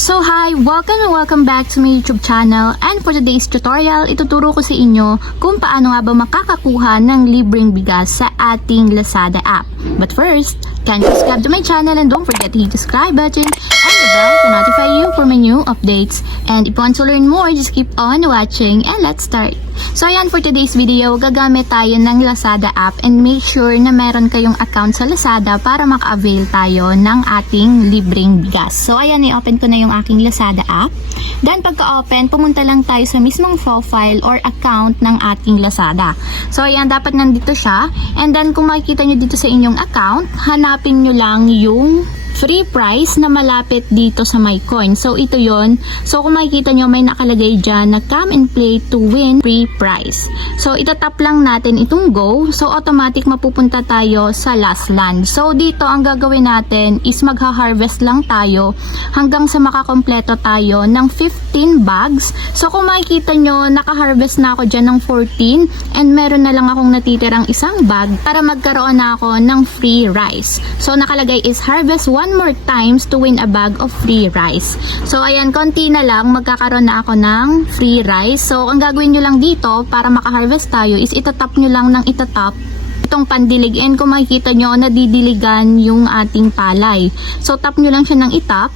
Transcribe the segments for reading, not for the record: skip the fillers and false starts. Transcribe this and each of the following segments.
So hi! Welcome back to my YouTube channel, and for today's tutorial, ituturo ko sa inyo kung paano nga ba makakakuha ng libreng bigas sa ating Lazada app. But first, can you subscribe to my channel and don't forget to hit the subscribe button and the bell to notify you for my new updates. And if you want to learn more, just keep on watching and let's start. So ayan, for today's video, gagamit tayo ng Lazada app and make sure na meron kayong account sa Lazada para maka-avail tayo ng ating libreng bigas. So ayan, i-open ko na yung aking Lazada app. Then pagka-open, pumunta lang tayo sa mismong profile or account ng ating Lazada. So ayan, dapat nandito siya. And then kung makikita nyo dito sa inyong account, hanapin nyo lang yung free price na malapit dito sa my coin. So ito yon. So kung makikita nyo, may nakalagay dyan na come and play to win free prize. So itatap lang natin itong go. So automatic mapupunta tayo sa last land. So dito ang gagawin natin is magha-harvest lang tayo hanggang sa makakompleto tayo ng 15 bags. So kung makikita nyo, naka-harvest na ako dyan ng 14 and meron na lang akong natitirang isang bag para magkaroon na ako ng free rice. So nakalagay is harvest one more times to win a bag of free rice. So ayan, konti na lang magkakaroon na ako ng free rice. So ang gagawin nyo lang dito para maka-harvest tayo is itatap nyo lang ng itatap itong pandilig, and kung makikita nyo, nadidiligan yung ating palay. So tap nyo lang siya ng itap.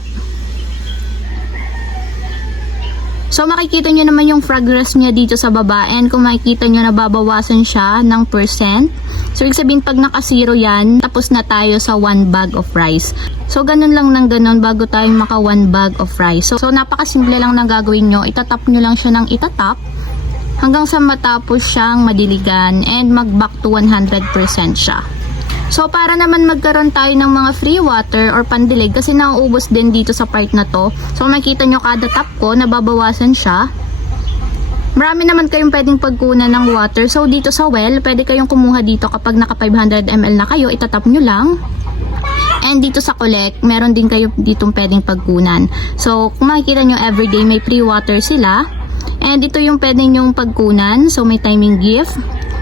So makikita nyo naman yung progress niya dito sa baba, and kung makikita nyo, nababawasan siya ng percent. So ibig sabihin, pag naka-0 yan, tapos na tayo sa 1 bag of rice. So ganun lang ng ganun bago tayo maka 1 bag of rice. So napakasimple lang ng gagawin nyo. Itatap nyo lang siya ng itatap hanggang sa matapos siyang madiligan and mag-back to 100% siya. So para naman magkaroon tayo ng mga free water or pandilig, kasi nauubos din dito sa part na to. So makita nyo, kada tap ko, nababawasan siya. Marami naman kayong pwedeng pagkunan ng water. So dito sa well, pwede kayong kumuha dito kapag naka 500 ml na kayo, itatap nyo lang. And dito sa collect, meron din kayo ditong pwedeng pagkunan. So kung makikita nyo, everyday may free water sila. And ito yung pwede nyong pagkunan. So may timing gift.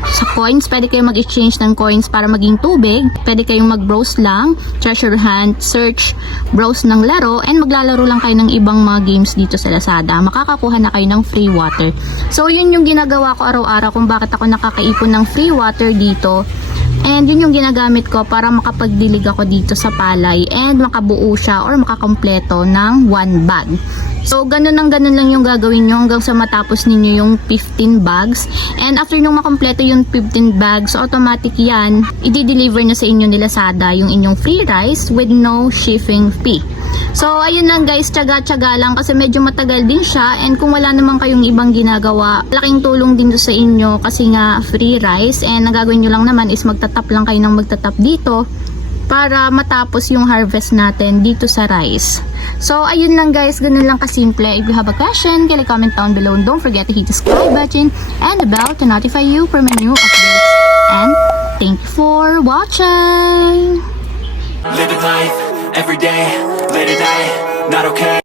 Sa coins, pwede kayong mag-exchange ng coins para maging tubig. Pwede kayong mag-browse lang, treasure hunt, search, browse ng laro, and maglalaro lang kayo ng ibang mga games dito sa Lazada. Makakakuha na kayo ng free water. So yun yung ginagawa ko araw-araw kung bakit ako nakakaipon ng free water dito. And yun yung ginagamit ko para makapagdilig ako dito sa palay and makabuo siya or makakompleto ng 1 bag. So ganun lang yung gagawin nyo hanggang sa matapos ninyo yung 15 bags. And after nung makompleto yung 15 bags, so automatic yan, i-deliver na sa inyo ni Lazada yung inyong free rice with no shipping fee. So ayun lang guys, tiyaga-tiyaga lang kasi medyo matagal din siya, and kung wala naman kayong ibang ginagawa, laking tulong din sa inyo kasi nga free rice, and ang gagawin nyo lang naman is magtatap lang kayo ng magtatap dito para matapos yung harvest natin dito sa rice. So ayun lang guys, ganun lang kasimple. If you have a question, kindly comment down below, and don't forget to hit the subscribe button and the bell to notify you for my new updates. And thank you for watching. Living life, every day, late at night, not okay.